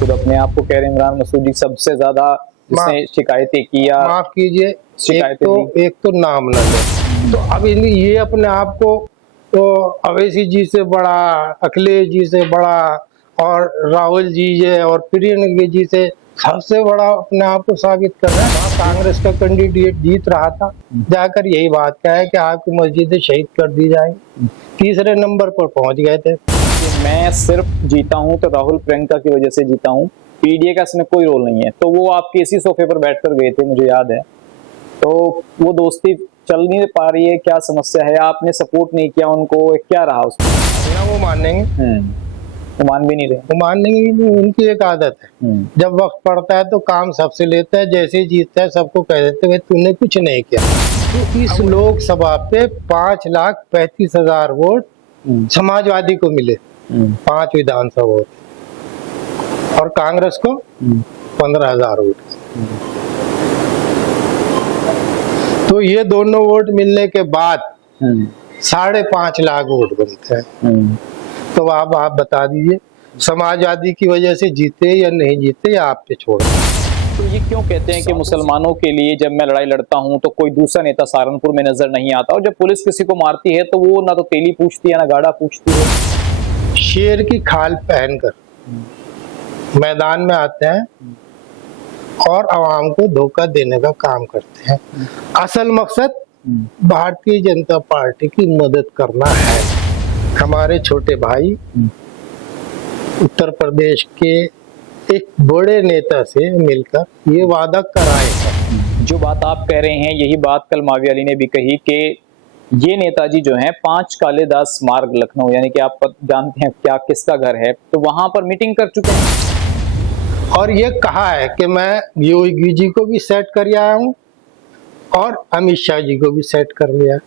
खुद अपने आप को कह रहे हैं इमरान मसूद जी सबसे ज्यादा जिसने शिकायतें की या माफ कीजिए, शिकायतें दी। एक तो नाम न ले। तो अब ये अपने आप को तो अवैसी जी से बड़ा, अखिलेश जी से बड़ा और राहुल जी से और प्रियंका जी से सबसे बड़ा अपने आप को साबित कर रहा है। वहाँ कांग्रेस का कैंडिडेट जीत रहा था, जाकर यही बात कहा है कि आपकी मस्जिदें शहीद कर दी जाएंगी। तीसरे नंबर पर पहुंच गए थे। मैं सिर्फ जीता हूं तो राहुल प्रियंका की वजह से जीता हूं, पीडीए का इसमें कोई रोल नहीं है। तो वो आपके इसी सोफे पर बैठकर गए थे, मुझे याद है। तो वो दोस्ती चल नहीं पा रही है, क्या समस्या है? आपने सपोर्ट नहीं किया उनको, क्या रहा उसमें? ना वो मानेंगे, वो मान भी नहीं रहे। वो मानेंगे, उनकी एक आदत है। जब वक्त पड़ता है तो काम सबसे लेता है, जैसे ही जीतता है सबको कह देते हैं तूने कुछ नहीं किया। तो इस लोकसभा पे 5,35,000 वोट समाजवादी को मिले, 5 विधानसभा वोट, और कांग्रेस को 15,000 वोट। तो ये दोनों वोट मिलने के बाद 5.5 लाख वोट बनते हैं। तो आप बता दीजिए समाजवादी की वजह से जीते या नहीं जीते, या आप पे छोड़। तो ये क्यों कहते हैं कि मुसलमानों के लिए जब मैं लड़ाई लड़ता हूं तो कोई दूसरा नेता सहारनपुर में नजर नहीं आता, और जब पुलिस किसी को मारती है तो वो ना तो तेली पूछती है ना गाड़ा पूछती है। शेर की खाल पहनकर मैदान में आते हैं और आवाम को धोखा देने का काम करते हैं। असल मकसद भारतीय जनता पार्टी की मदद करना है। हमारे छोटे भाई उत्तर प्रदेश के एक बड़े नेता से मिलकर ये वादा कराए। जो बात आप कह रहे हैं यही बात कल माविया अली ने भी कही कि ये नेताजी जो हैं 5 कालिदास मार्ग लखनऊ, यानी कि आप जानते हैं क्या किसका घर है, तो वहां पर मीटिंग कर चुके हैं और ये कहा है कि मैं योगी जी को भी सेट कर आया हूँ और अमित शाह जी को भी सेट कर लिया,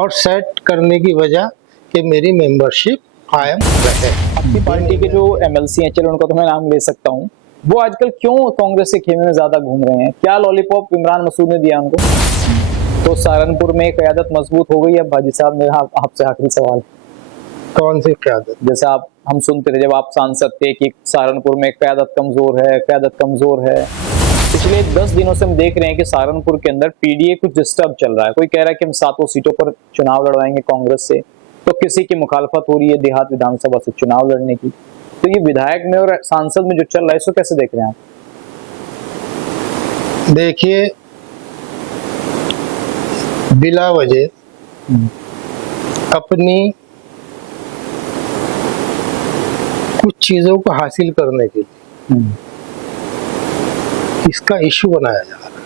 और सेट करने की वजह कि मेरी मेंबरशिप कायम रहे। आपकी पार्टी के जो एमएलसी हैं, चलो उनका तो मैं नाम ले सकता हूँ, वो आजकल क्यों कांग्रेस के खेमे में ज्यादा घूम रहे हैं? क्या लॉलीपॉप इमरान मसूद ने दिया उनको? तो सहारनपुर में क़यादत मजबूत हो गई है। भाजी साहब, मेरा आपसे आखिरी सवाल, कौन सी क़यादत? जैसे हम सुनते थे जब आप सांसद थे कि सहारनपुर में क़यादत कमजोर है, क़यादत कमजोर है। पिछले 10 दिनों से हम देख रहे हैं कि सहारनपुर के अंदर पीडीए कुछ डिस्टर्ब चल रहा है। कोई कह रहा है कि हम 7 सीटों पर चुनाव लड़वाएंगे कांग्रेस से, तो किसी की मुखालफत हो रही है देहात विधानसभा से चुनाव लड़ने की। तो ये विधायक में और सांसद में जो चल रहा है इसको कैसे देख रहे हैं आप? देखिए, बिला वजह अपनी कुछ चीजों को हासिल करने के लिए इसका इश्यू बनाया जा रहा है।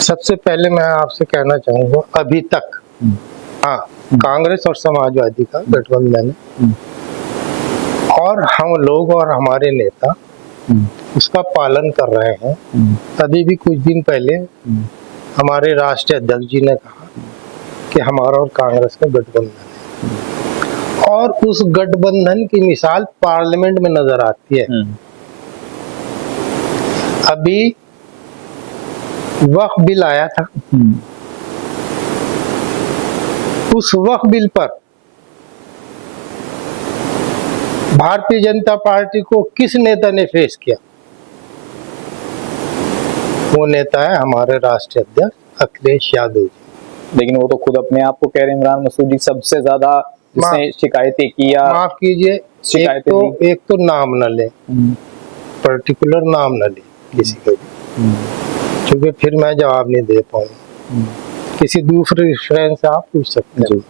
सबसे पहले मैं आपसे कहना चाहूंगा, अभी तक हाँ, कांग्रेस और समाजवादी का गठबंधन है और हम लोग और हमारे नेता उसका पालन कर रहे हैं। अभी भी कुछ दिन पहले हमारे राष्ट्रीय अध्यक्ष जी ने कहा कि हमारा और कांग्रेस का गठबंधन है, और उस गठबंधन की मिसाल पार्लियामेंट में नजर आती है। अभी वक्फ बिल आया था, उस वक्फ बिल पर भारतीय जनता पार्टी को किस नेता ने फेस किया? वो नेता है हमारे राष्ट्रीय अध्यक्ष अखिलेश यादव जी। लेकिन वो तो खुद अपने आप को कह रहे हैं इमरान मसूद जी सबसे ज्यादा जिसने शिकायतें की या माफ कीजिए, एक तो नाम न ले, पर्टिकुलर नाम न ले किसी का भी, क्योंकि फिर मैं जवाब नहीं दे पाऊंगा। किसी दूसरे रेफरेंस से आप पूछ सकते हैं।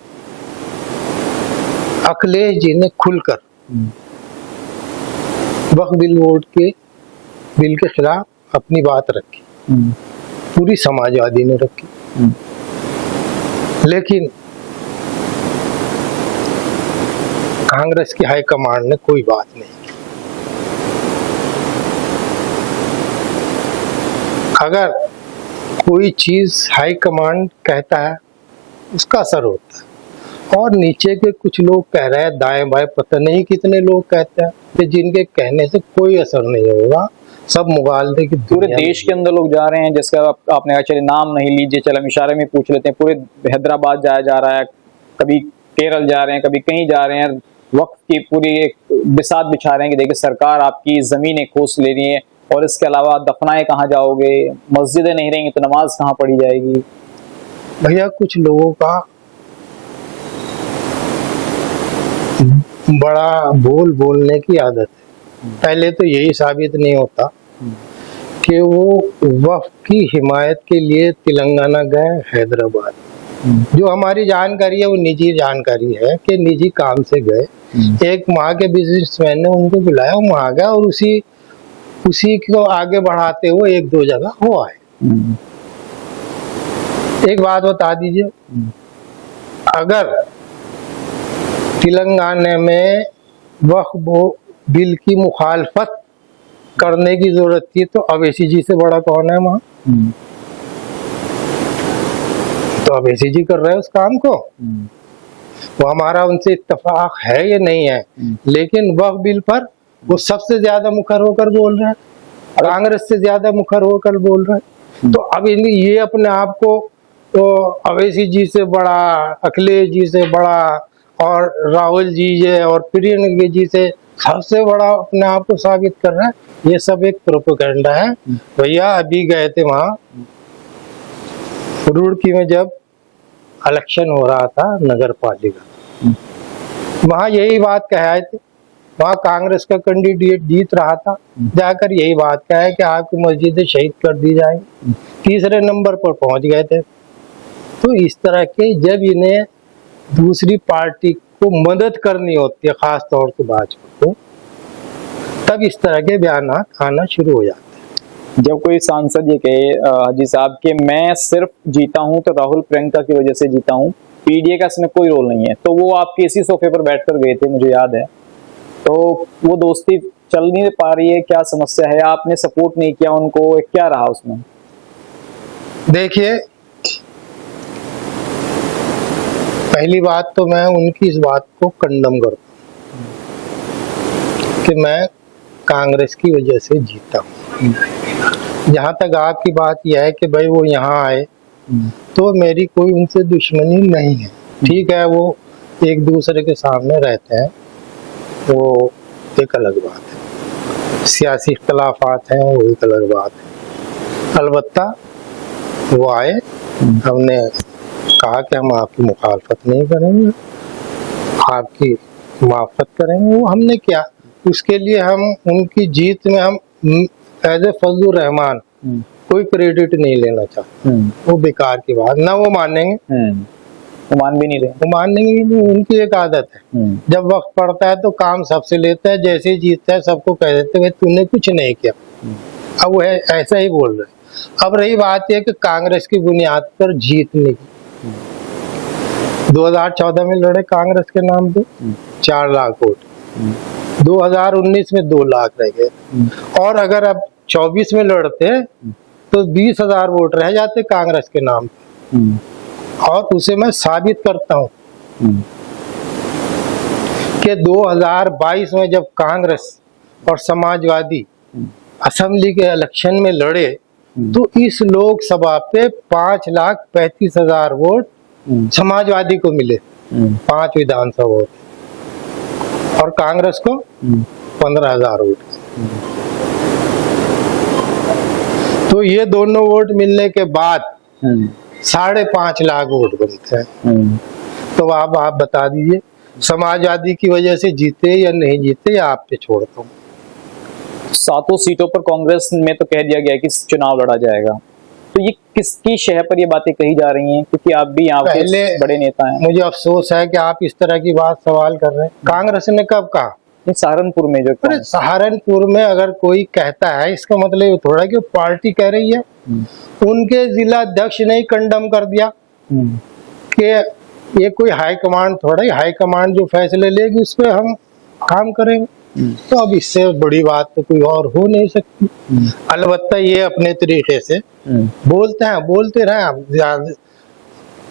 अखिलेश जी ने खुलकर वक्फ बिल के खिलाफ अपनी बात रखी, पूरी समाजवादी ने रखी, लेकिन कांग्रेस की हाईकमांड ने कोई बात नहीं की। अगर कोई चीज हाईकमांड कहता है उसका असर होता है, और नीचे के कुछ लोग कह रहे हैं, दाएं बाएं पता नहीं कितने लोग कहते हैं कि जिनके कहने से कोई असर नहीं होगा, सब मुगालते की पूरे देश के अंदर लोग जा रहे हैं। जिसका आपने कहा चले नाम नहीं लीजिए, चल हम इशारे में पूछ लेते हैं, पूरे हैदराबाद जाया जा रहा है, कभी केरल जा रहे हैं, कभी कहीं जा रहे हैं, वक्फ की पूरी एक बिसात बिछा रहे हैं कि देखिए सरकार आपकी जमीनें खोस ले रही है, और इसके अलावा दफनाए कहाँ जाओगे, मस्जिदें नहीं रहेंगी तो नमाज कहाँ पढ़ी जाएगी। भैया कुछ लोगों का बड़ा बोलने की आदत है। पहले तो यही साबित नहीं होता कि वो वक्फ की हिमायत के लिए तेलंगाना गए, हैदराबाद। जो हमारी जानकारी है वो निजी जानकारी है कि निजी काम से गए। एक वहाँ के बिजनेसमैन ने उनको बुलाया, वहाँ गया और उसी को आगे बढ़ाते हुए एक दो जगह हो आए। एक बात बता दीजिए, अगर तेलंगाना में वक्फ बिल की मुखालफत करने की जरूरत थी तो अवैसी जी से बड़ा कौन है वहां? तो अवैसी जी कर रहे हैं उस काम को। वो हमारा उनसे इत्तेफाक है या नहीं है, लेकिन वक्फ बिल पर वो सबसे ज्यादा मुखर होकर बोल रहे हैं, कांग्रेस से ज्यादा मुखर होकर बोल रहे हैं। तो अब ये अपने आप को तो अवैसी जी से बड़ा, अखिलेश जी से बड़ा, और राहुल जी से और प्रियंका जी से सबसे बड़ा अपने आप को साबित कर रहा है। ये सब एक प्रोपेगेंडा है। भैया अभी गए थे वहां रुड़की में, जब इलेक्शन हो रहा था नगर पालिका, वहां यही बात कहा थे, वहां कांग्रेस का कैंडिडेट जीत रहा था, जाकर यही बात कहा है कि आपकी मस्जिदें शहीद कर दी जाएंगी। तीसरे नंबर पर पहुंच गए थे। तो इस तरह के जब इन्हें दूसरी पार्टी को मदद करनी होती है, खास तौर से भाजपा को, तब इस तरह के बयान आना शुरू हो जाते हैं। जब कोई सांसद ये कहे हाजी साहब कि मैं सिर्फ जीता हूं तो राहुल प्रियंका की वजह से जीता हूं, पीडीए का इसमें कोई रोल नहीं है, तो वो आपके इसी सोफे पर बैठकर गए थे, मुझे याद है, तो वो दोस्ती चल नहीं पा रही है, क्या समस्या है? आपने सपोर्ट नहीं किया उनको, क्या रहा उसमें? देखिए, पहली बात तो मैं उनकी इस बात को कंडम करता हूं कि मैं कांग्रेस की वजह से जीता हूं। जहां तक आपकी बात यह है कि भाई वो यहाँ आए, तो मेरी कोई उनसे दुश्मनी नहीं है। ठीक है, वो एक दूसरे के सामने रहते हैं, वो एक अलग बात है। सियासी इख्तलाफात हैं, वो एक अलग बात है। अलबत्ता वो आए, हमने कहा कि हम आपकी मुखालफत नहीं करेंगे, आपकी मुआफ़त करेंगे। वो हमने किया, उसके लिए हम उनकी जीत में हम एज ए फजलुर रहमान कोई क्रेडिट नहीं लेना चाहते। वो बेकार की बात, ना वो मानेंगे, वो मान भी नहीं रहे, वो मानेंगे। उनकी एक आदत है, जब वक्त पड़ता है तो काम सबसे लेता है, जैसे ही जीतता है सबको कह देते हैं तूने कुछ नहीं किया। अब वो ऐसा ही बोल रहे। अब रही बात यह कि कांग्रेस की बुनियाद पर जीतने की, 2014 में लड़े कांग्रेस के नाम पे 4 लाख वोट, 2019 में 2 लाख रह गए, और अगर अब 24 में लड़ते तो 20,000 वोट रह जाते कांग्रेस के नाम पे। और उसे मैं साबित करता हूं कि 2022 में जब कांग्रेस और समाजवादी असेंबली के इलेक्शन में लड़े तो इस लोकसभा पे 5,35,000 वोट समाजवादी को मिले, 5 विधानसभा वोट, और कांग्रेस को 15,000 वोट। तो ये दोनों वोट मिलने के बाद 5.5 लाख वोट बनते हैं। तो आप बता दीजिए, समाजवादी की वजह से जीते या नहीं जीते, या आप पे छोड़ता हूँ। 7 सीटों पर कांग्रेस में तो कह दिया गया कि चुनाव लड़ा जाएगा, तो ये किसकी शह पर ये बातें कही जा रही हैं? क्योंकि आप भी यहाँ पे बड़े नेता हैं। मुझे अफसोस है कि आप इस तरह की बात सवाल कर रहे हैं। कांग्रेस ने कब कहा? सहारनपुर में जो, अरे सहारनपुर में अगर कोई कहता है, इसका मतलब ये थोड़ा कि पार्टी कह रही है। उनके जिला अध्यक्ष ने ही कंडम कर दिया कि ये कोई हाई कमांड थोड़ा ही, हाई कमांड जो फैसले लेगी उस पर हम काम करेंगे। तो अब इससे बड़ी बात तो कोई और हो नहीं सकती। अलबत्ता ये अपने तरीके से बोलते हैं, बोलते रहे,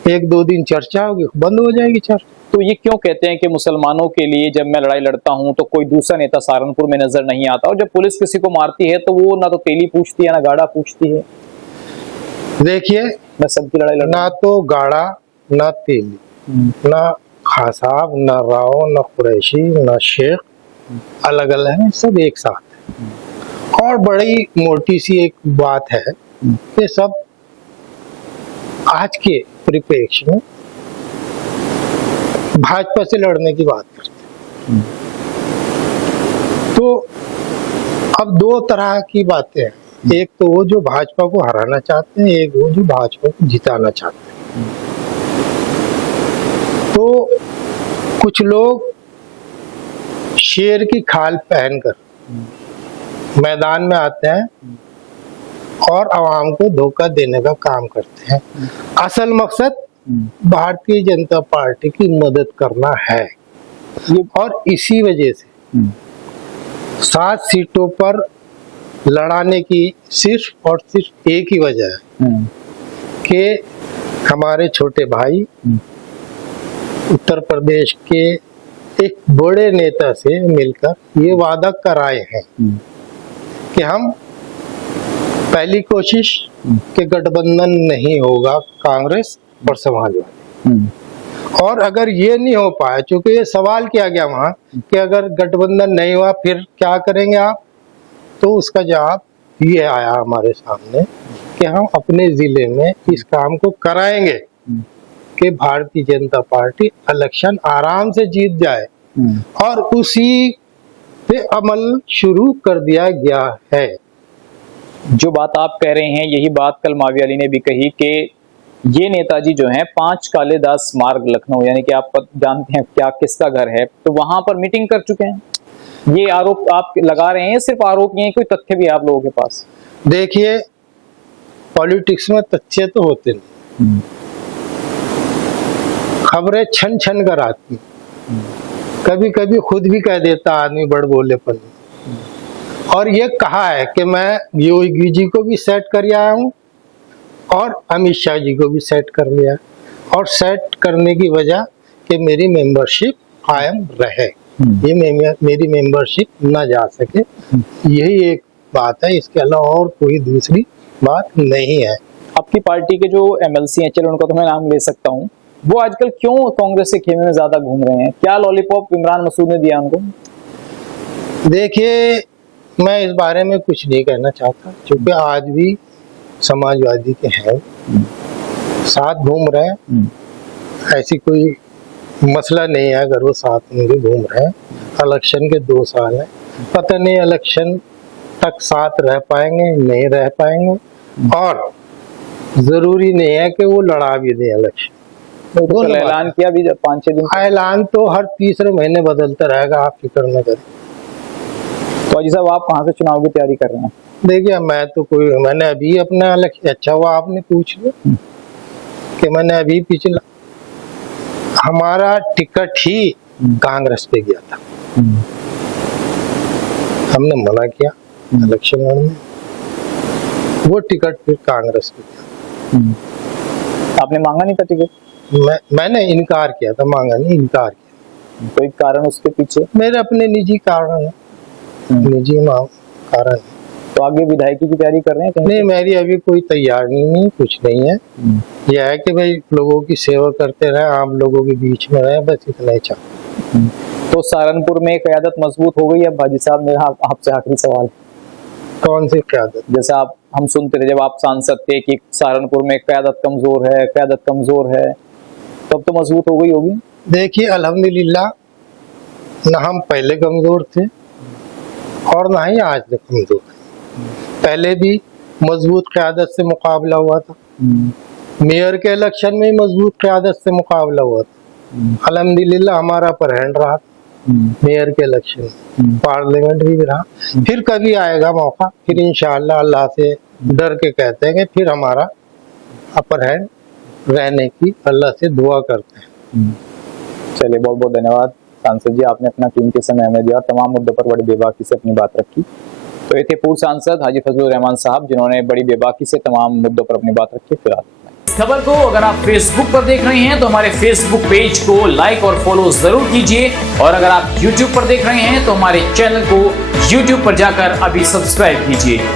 1-2 दिन चर्चा होगी, बंद हो जाएगी चर्चा। तो ये क्यों कहते हैं कि मुसलमानों के लिए जब मैं लड़ाई लड़ता हूं तो कोई दूसरा नेता सहारनपुर में नजर नहीं आता, और जब पुलिस किसी को मारती है तो वो ना तो तेली पूछती है ना गाड़ा पूछती है? देखिए, मैं सबकी लड़ाई लड़ता, ना तो गाड़ा, ना तेली, ना खान साहब, न राव, न कुरैशी, न शेख, अलग अलग हैं, सब एक साथ हैं। और बड़ी मोटी सी एक बात है कि सब आज के परिप्रेक्ष्य में भाजपा से लड़ने की बात करते हैं। तो अब दो तरह की बातें हैं, एक तो वो जो भाजपा को हराना चाहते हैं, एक वो जो भाजपा को जिताना चाहते हैं। तो कुछ लोग शेर की खाल पहनकर मैदान में आते हैं और आवाम को धोखा देने का काम करते हैं। असल मकसद भारतीय जनता पार्टी की मदद करना है, और इसी वजह से 7 सीटों पर लड़ाने की सिर्फ और सिर्फ एक ही वजह है कि हमारे छोटे भाई उत्तर प्रदेश के एक बड़े नेता से मिलकर ये वादा कराए हैं कि हम पहली कोशिश के गठबंधन नहीं होगा कांग्रेस और समाजवादी। और अगर ये नहीं हो पाया, चूंकि ये सवाल किया गया वहां कि अगर गठबंधन नहीं हुआ फिर क्या करेंगे आप, तो उसका जवाब ये आया हमारे सामने कि हम अपने जिले में इस काम को कराएंगे कि भारतीय जनता पार्टी इलेक्शन आराम से जीत जाए, और उसी पे अमल शुरू कर दिया गया है। जो बात आप कह रहे हैं यही बात कल माविया अली ने भी कही कि ये नेताजी जो हैं 5 कालिदास मार्ग लखनऊ, यानी कि आप जानते हैं क्या किसका घर है, तो वहां पर मीटिंग कर चुके हैं। ये आरोप आप लगा रहे हैं, सिर्फ आरोप नहीं है, कोई तथ्य भी आप लोगों के पास? देखिए, पॉलिटिक्स में तथ्य तो होते नहीं, खबरें छन छन कर आती, कभी कभी खुद भी कह देता आदमी बड़ बोलेपन। और ये कहा है कि मैं योगी जी को भी सेट कर आया हूँ और अमित शाह जी को भी सेट कर लिया, और सेट करने की वजह कि मेरी मेंबरशिप कायम रहे, ये मेरी मेंबरशिप ना जा सके, यही एक बात है। इसके अलावा और कोई दूसरी बात नहीं है। आपकी पार्टी के जो एमएलसी हैं, चलो उनका तो मैं नाम ले सकता हूँ, वो आजकल क्यों कांग्रेस के खेमे में ज्यादा घूम रहे हैं? क्या लॉलीपॉप इमरान मसूद ने दिया उनको? देखिए, मैं इस बारे में कुछ नहीं कहना चाहता, क्योंकि आज भी समाजवादी के हैं, साथ घूम रहे हैं, ऐसी कोई मसला नहीं है अगर वो साथ में भी घूम रहे हैं। इलेक्शन के 2 साल है, पता नहीं इलेक्शन तक साथ रह पाएंगे नहीं रह पाएंगे, और जरूरी नहीं है कि वो लड़ा भी दें इलेक्शन। तो ऐलान किया भी 5-6 दिन, ऐलान तो हर तीसरे महीने बदलता रहेगा, आप फिक्र न करें। तो अजी साहब, आप कहाँ से चुनाव की तैयारी कर रहे हैं? देखिए, मैंने अभी अपना इलेक्शन, अच्छा हुआ आपने पूछ लिया कि मैंने अभी पिछला, हमारा टिकट ही कांग्रेस पे गया था, हमने मना किया इलेक्शन लड़ने, वो टिकट फिर कांग्रेस पे गया। आपने मांगा नहीं था टिकट? मैंने इनकार किया था, मांगा नहीं, इनकार किया। कोई कारण उसके पीछे? मेरे अपने निजी कारण है, निजी कारण है। तो आगे विधायकी की तैयारी कर रहे हैं? नहीं, मेरी अभी कोई तैयारी नहीं, कुछ नहीं है। यह है कि भाई लोगों की सेवा करते रहे, आम लोगों के बीच में रहे, बस इतना ही चाहते। तो सहारनपुर में क़यादत मजबूत हो गई है भाजी साहब? मेरा आपसे आखिरी सवाल, कौन सी क़यादत? जैसा हम सुनते थे जब आप सांसद थे कि सहारनपुर में क़यादत कमजोर है, क़यादत कमजोर है, तब तो मजबूत हो गई होगी? देखिए, अल्हम्दुलिल्लाह, न हम पहले कमजोर थे और ना ही आज तक कमजोर है। पहले भी मजबूत क़यादत से मुकाबला हुआ था, मेयर के इलेक्शन में मजबूत क़यादत से मुकाबला हुआ था, अल्हम्दुलिल्लाह हमारा अपर हैंड रहा मेयर के इलेक्शन, पार्लियामेंट भी रहा। फिर कभी आएगा मौका, फिर इंशाअल्लाह, अल्लाह से डर के कहते हैं कि फिर हमारा अपर हैंड रहने की अल्लाह से दुआ करते हैं। चलिए, बहुत बहुत धन्यवाद सांसद जी, आपने अपना कीमती समय हमें दिया और तमाम मुद्दों पर बड़ी बेबाकी से अपनी बात रखी। तो ये थे पूर्व सांसद हाजी फजलुर रहमान साहब, जिन्होंने बड़ी बेबाकी से तमाम मुद्दों पर अपनी बात रखी। फिलहाल खबर को अगर आप फेसबुक पर देख रहे हैं तो हमारे फेसबुक पेज को लाइक और फॉलो जरूर कीजिए, और अगर आप यूट्यूब पर देख रहे हैं तो हमारे चैनल को यूट्यूब पर जाकर अभी सब्सक्राइब कीजिए।